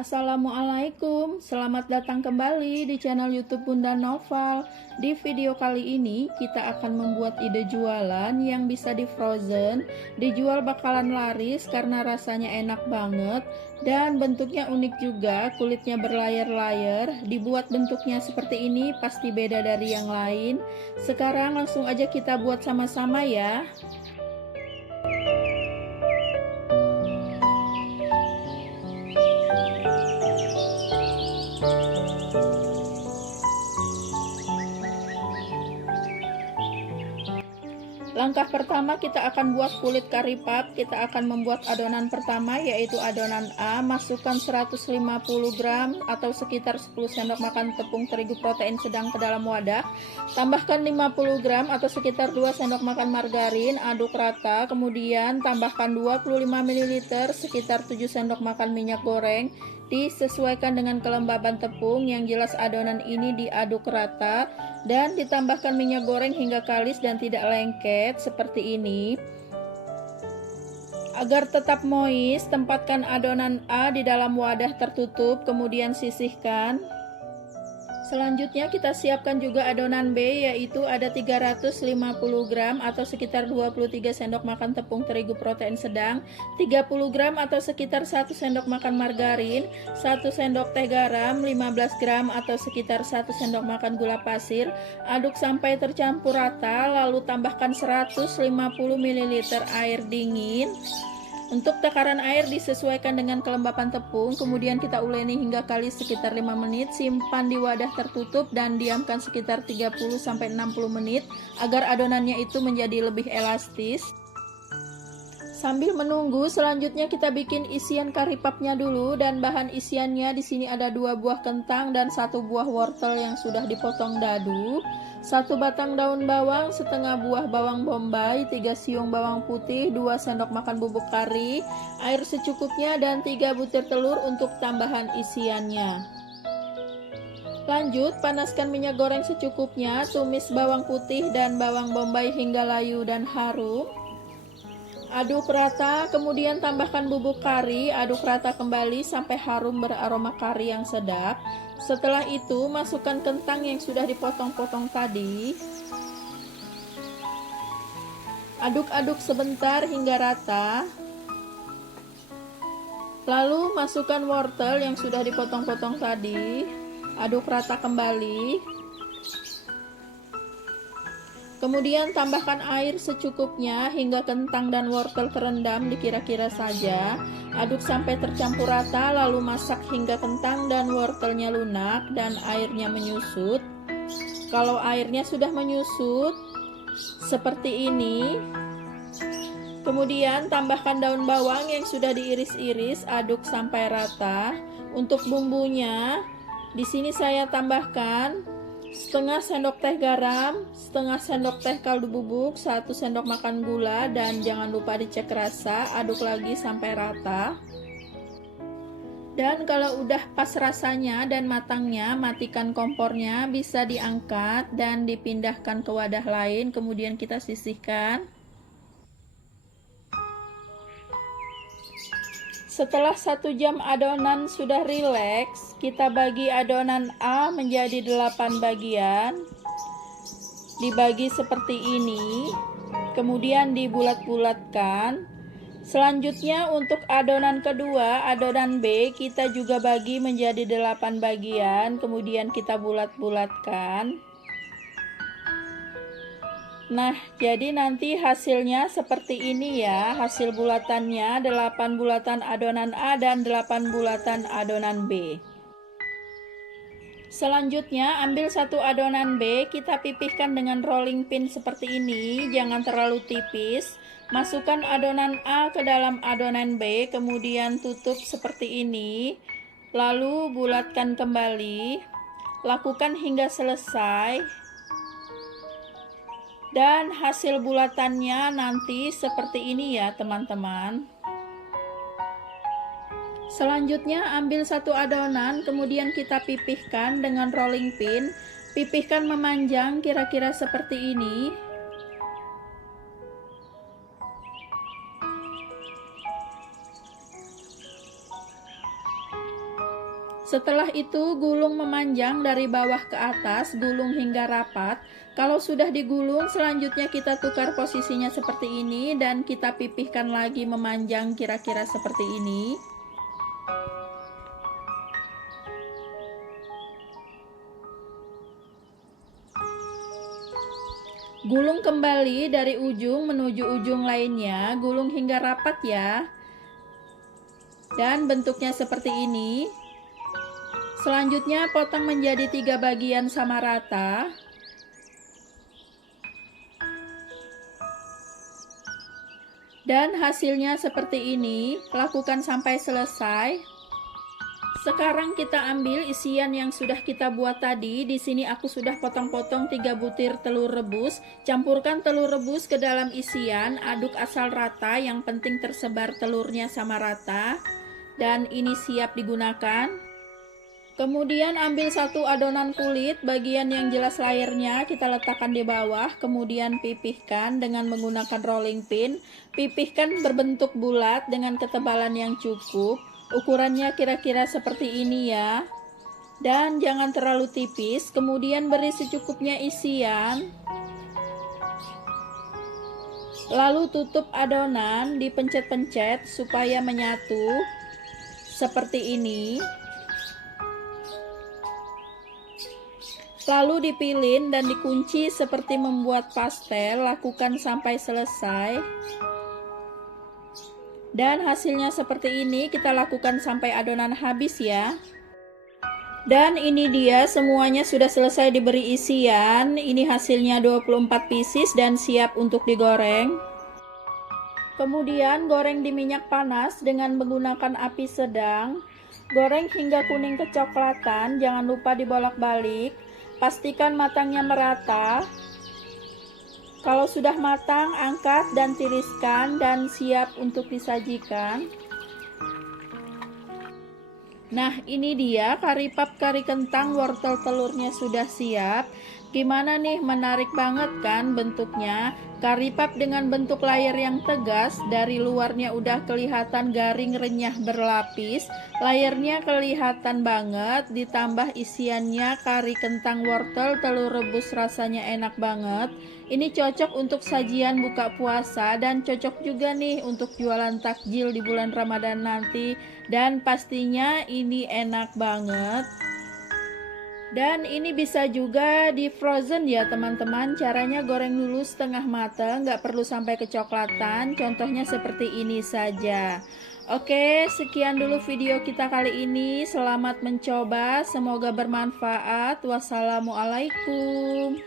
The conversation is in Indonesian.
Assalamualaikum, selamat datang kembali di channel YouTube Bunda Noval. Di video kali ini kita akan membuat ide jualan yang bisa di frozen, dijual bakalan laris karena rasanya enak banget dan bentuknya unik juga, kulitnya berlayar-layar. Dibuat bentuknya seperti ini pasti beda dari yang lain. Sekarang langsung aja kita buat sama-sama ya. Langkah pertama kita akan buat kulit kari puff. Kita akan membuat adonan pertama yaitu adonan A. Masukkan 150 gram atau sekitar 10 sendok makan tepung terigu protein sedang ke dalam wadah. Tambahkan 50 gram atau sekitar 2 sendok makan margarin, aduk rata. Kemudian tambahkan 25 ml sekitar 7 sendok makan minyak goreng. Disesuaikan dengan kelembaban tepung, yang jelas adonan ini diaduk rata dan ditambahkan minyak goreng hingga kalis dan tidak lengket seperti ini. Agar tetap moist, tempatkan adonan A di dalam wadah tertutup, kemudian sisihkan. Selanjutnya kita siapkan juga adonan B, yaitu ada 350 gram atau sekitar 23 sendok makan tepung terigu protein sedang, 30 gram atau sekitar 1 sendok makan margarin, 1 sendok teh garam, 15 gram atau sekitar 1 sendok makan gula pasir. Aduk sampai tercampur rata, lalu tambahkan 150 ml air dingin. Untuk takaran air disesuaikan dengan kelembapan tepung, kemudian kita uleni hingga kalis sekitar 5 menit, simpan di wadah tertutup dan diamkan sekitar 30-60 menit agar adonannya itu menjadi lebih elastis. Sambil menunggu, selanjutnya kita bikin isian kari puffnya dulu, dan bahan isiannya di sini ada 2 buah kentang dan 1 buah wortel yang sudah dipotong dadu, 1 batang daun bawang, setengah buah bawang bombay, 3 siung bawang putih, 2 sendok makan bubuk kari, air secukupnya, dan 3 butir telur untuk tambahan isiannya. Lanjut, panaskan minyak goreng secukupnya, tumis bawang putih dan bawang bombay hingga layu dan harum. Aduk rata, kemudian tambahkan bubuk kari, aduk rata kembali sampai harum beraroma kari yang sedap. Setelah itu, masukkan kentang yang sudah dipotong-potong tadi. Aduk-aduk sebentar hingga rata. Lalu masukkan wortel yang sudah dipotong-potong tadi. Aduk rata kembali. Kemudian tambahkan air secukupnya hingga kentang dan wortel terendam dikira-kira saja. Aduk sampai tercampur rata, lalu masak hingga kentang dan wortelnya lunak dan airnya menyusut. Kalau airnya sudah menyusut seperti ini, kemudian tambahkan daun bawang yang sudah diiris-iris, aduk sampai rata. Untuk bumbunya, di sini saya tambahkan setengah sendok teh garam, setengah sendok teh kaldu bubuk, 1 sendok makan gula, dan jangan lupa dicek rasa. Aduk lagi sampai rata. Dan kalau udah pas rasanya dan matangnya, matikan kompornya, bisa diangkat dan dipindahkan ke wadah lain, kemudian kita sisihkan. Setelah 1 jam adonan sudah rileks, kita bagi adonan A menjadi 8 bagian. Dibagi seperti ini, kemudian dibulat-bulatkan. Selanjutnya untuk adonan kedua, adonan B, kita juga bagi menjadi 8 bagian, kemudian kita bulat-bulatkan. Nah, jadi nanti hasilnya seperti ini ya, hasil bulatannya 8 bulatan adonan A dan 8 bulatan adonan B. Selanjutnya ambil 1 adonan B, kita pipihkan dengan rolling pin seperti ini, jangan terlalu tipis. Masukkan adonan A ke dalam adonan B, kemudian tutup seperti ini, lalu bulatkan kembali. Lakukan hingga selesai. Dan hasil bulatannya nanti seperti ini ya teman-teman. Selanjutnya ambil 1 adonan, kemudian kita pipihkan dengan rolling pin. Pipihkan memanjang kira-kira seperti ini. Setelah itu gulung memanjang dari bawah ke atas, gulung hingga rapat. Kalau sudah digulung, selanjutnya kita tukar posisinya seperti ini dan kita pipihkan lagi memanjang kira-kira seperti ini. Gulung kembali dari ujung menuju ujung lainnya, gulung hingga rapat ya. Dan bentuknya seperti ini. Selanjutnya potong menjadi 3 bagian sama rata. Dan hasilnya seperti ini, lakukan sampai selesai. Sekarang kita ambil isian yang sudah kita buat tadi. Di sini aku sudah potong-potong 3 butir telur rebus. Campurkan telur rebus ke dalam isian, aduk asal rata, yang penting tersebar telurnya sama rata. Dan ini siap digunakan. Kemudian ambil satu adonan kulit, bagian yang jelas layarnya kita letakkan di bawah, kemudian pipihkan dengan menggunakan rolling pin. Pipihkan berbentuk bulat dengan ketebalan yang cukup. Ukurannya kira-kira seperti ini ya. Dan jangan terlalu tipis. Kemudian beri secukupnya isian. Lalu tutup adonan, dipencet-pencet supaya menyatu. Seperti ini. Lalu dipilin dan dikunci seperti membuat pastel. Lakukan sampai selesai. Dan hasilnya seperti ini, kita lakukan sampai adonan habis ya. Dan ini dia, semuanya sudah selesai diberi isian. Ini hasilnya 24 pieces dan siap untuk digoreng. Kemudian goreng di minyak panas dengan menggunakan api sedang. Goreng hingga kuning kecoklatan, jangan lupa dibolak-balik. Pastikan matangnya merata. Kalau sudah matang, angkat dan tiriskan dan siap untuk disajikan. Nah, ini dia kari pap kari kentang wortel telurnya sudah siap. Gimana nih, menarik banget kan bentuknya? Kari pap dengan bentuk layar yang tegas, dari luarnya udah kelihatan garing renyah berlapis, layarnya kelihatan banget, ditambah isiannya kari kentang wortel telur rebus rasanya enak banget. Ini cocok untuk sajian buka puasa dan cocok juga nih untuk jualan takjil di bulan Ramadan nanti, dan pastinya ini enak banget. Dan ini bisa juga di frozen ya teman-teman. Caranya goreng dulu setengah matang, nggak perlu sampai kecoklatan. Contohnya seperti ini saja. Oke, sekian dulu video kita kali ini. Selamat mencoba, semoga bermanfaat. Wassalamualaikum.